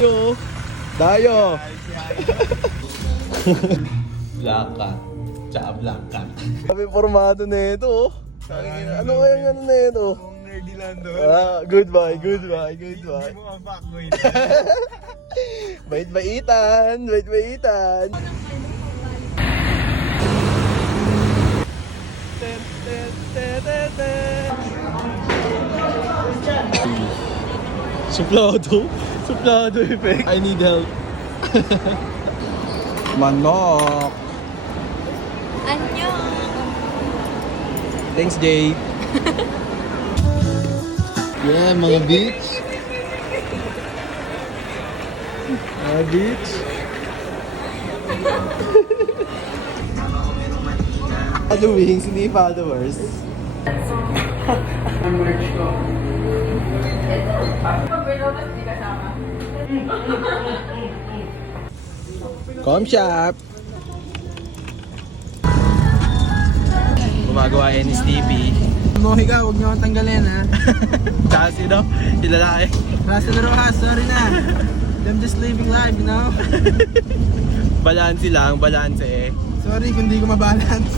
Yo, dayo. Black cat. Tsaka black cat. Sabi formado na ito. Ano kayang ano na ito? Kung nerdy lang doon. Goodbye. Hindi mo ka-fuckboy. Bait-baitan. Suplado effect. I need help. Manok. Annyeong! Thanks, Jay. Yeah, mga beach. Mga beach. Followings, hindi followers. Com shop. Gumagawa NSTP. Mohi ka, huwag niyo akong tanggalin ha. Tsaka sino? Yung lalaki. Rasa na ha, sorry na. I'm just living life, you know? Balanse lang, balanse eh. Sorry kung di ko mabalance.